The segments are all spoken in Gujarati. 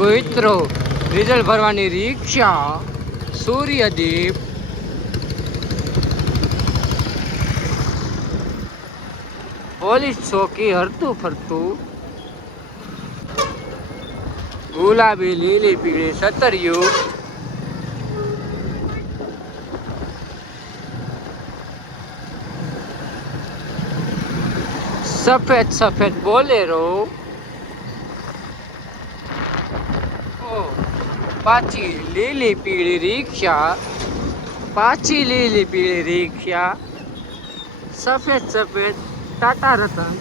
મિત્રો ડીઝલ ભરવાની રિક્ષા, સૂર્યદીપ, પોલીસ ચોકી હરતું ફરતું, ગુલાબી લીલી પીળી સતરિયું, સફેદ સફેદ બોલેરો, પાછી લીલી પીળી રિક્ષા, પાછી લીલી પીળી રિક્ષા, સફેદ સફેદ ટાટા રતન.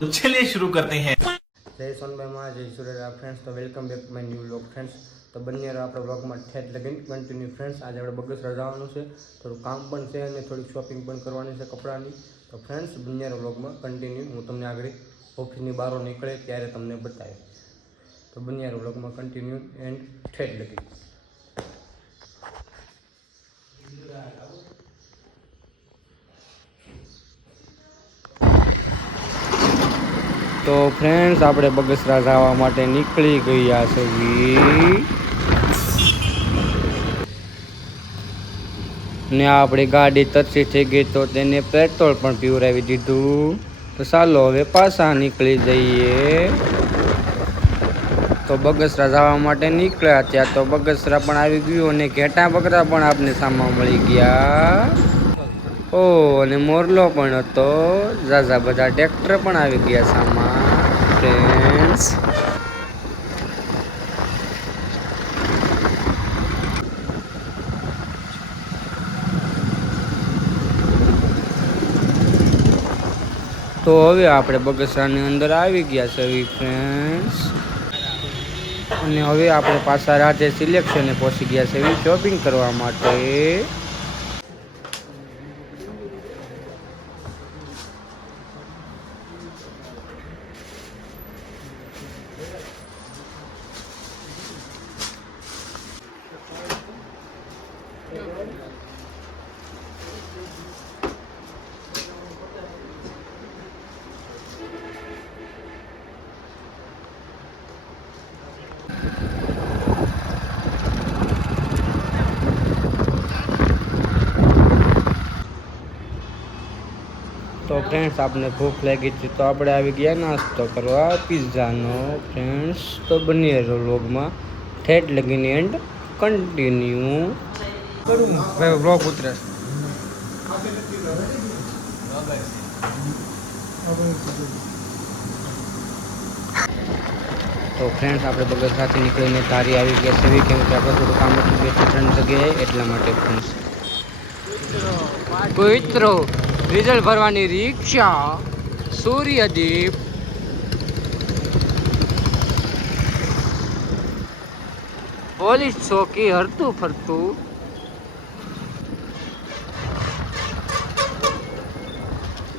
तो चलिए शुरू करते हैं. जय सोनभाई માં જય સુરેરા ફ્રેન્ડ્સ. તો welcome back my new vlog friends. તો બંને આપણા વ્લોગમાં ઠેઠ લગીને કન્ટિન્યુ ફ્રેન્ડ્સ. આજે આપણે બગસરા જવાનું છે, થોડું કામ પણ છે અને થોડીક શોપિંગ પણ કરવાની છે કપડાની. તો ફ્રેન્ડ્સ બંને વ્લોગમાં કન્ટિન્યુ હું તમને આગળ ઓફિસની બહાર નીકળે ત્યારે તમને બતાવીશ. તો બંને વ્લોગમાં કન્ટિન્યુ એન્ડ ઠેઠ લગી. તો ફ્રેન્ડ્સ આપણે બગસરા જવા માટે નીકળી ગયા છે. ને આપણી ગાડી તરસી થઈ ગઈ તો તેને પેટ્રોલ પણ પીવડાવી દીધું. તો ચાલો હવે પાછા નીકળી જઈએ. તો બગસરા જવા માટે નીકળ્યા ત્યાં તો બગસરા પણ આવી ગયું અને ઘેટા બકરા પણ આપને સામે મળી ગયા. ઓ અને મોરલો પણ હતો. ઝાઝા બધા ટ્રેક્ટર પણ આવી ગયા સામા ફ્રેન્ડ્સ. તો હવે આપણે બગસરાની અંદર આવી ગયા છે ફ્રેન્ડ્સ. અને હવે આપણે પાછા રાધે સિલેક્શને પહોંચી ગયા છે શોપિંગ કરવા માટે. તો ફ્રેન્ડ્સ આપણે ભૂખ લાગી હતી તો આપણે આવી ગયા નાસ્તો કરવા પિઝાનો ફ્રેન્ડ્સ. તો બંને વ્લોગમાં ઠેઠ લગીને એન્ડ કન્ટિન્યુ કરું. ભાઈ વ્લોગ ઉતરે. તો ફ્રેન્ડ્સ આપણે બગસરાથી નીકળીને ધારી આવી ગયા છે કેમ કે આપણે થોડું કામ હતું 2-3 જગ્યાએ એટલા માટે ફ્રેન્ડ્સ. મિત્રો ડીઝલ ભરવાની રિક્ષા, સૂર્યદીપ, પોલીસ ચોકી હરતું ફરતું,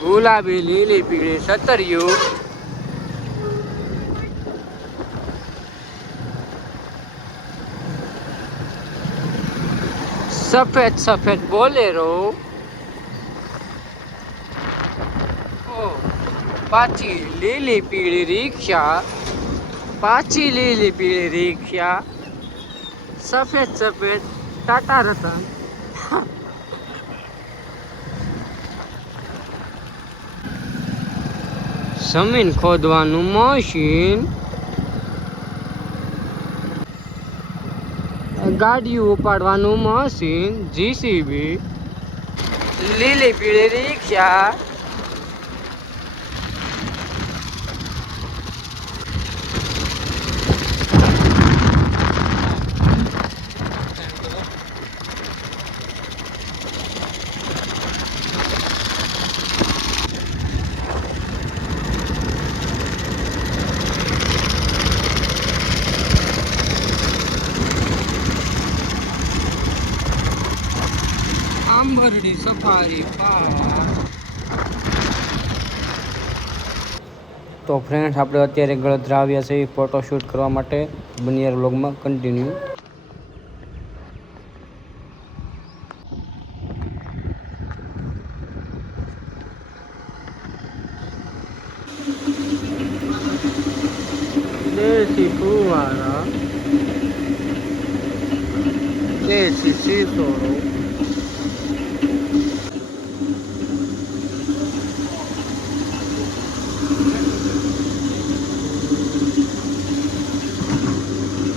ગુલાબી લીલી પીળી સતરિયું, સફેદ સફેદ બોલેરો, પાછી લીલી પીળી રિક્ષા, પાછી લીલી પીળી રિક્ષા, સફેદ સફેદ ટાટા રતન. જમીન ખોદવાનું મશીન, ગાડીઓ ઉપાડવાનું મશીન, જીસીબી, લીલી પીળી રિક્ષા, આંબરડી સફારી પાર્ક. તો ફ્રેન્ડ્સ આપણે અત્યારે ગળદરા આવ્યા છે ફોટોશૂટ કરવા માટે. બનિયાર વ્લોગમાં કન્ટિન્યુ. દેશી ફુવારા, દેશી શીશોડો,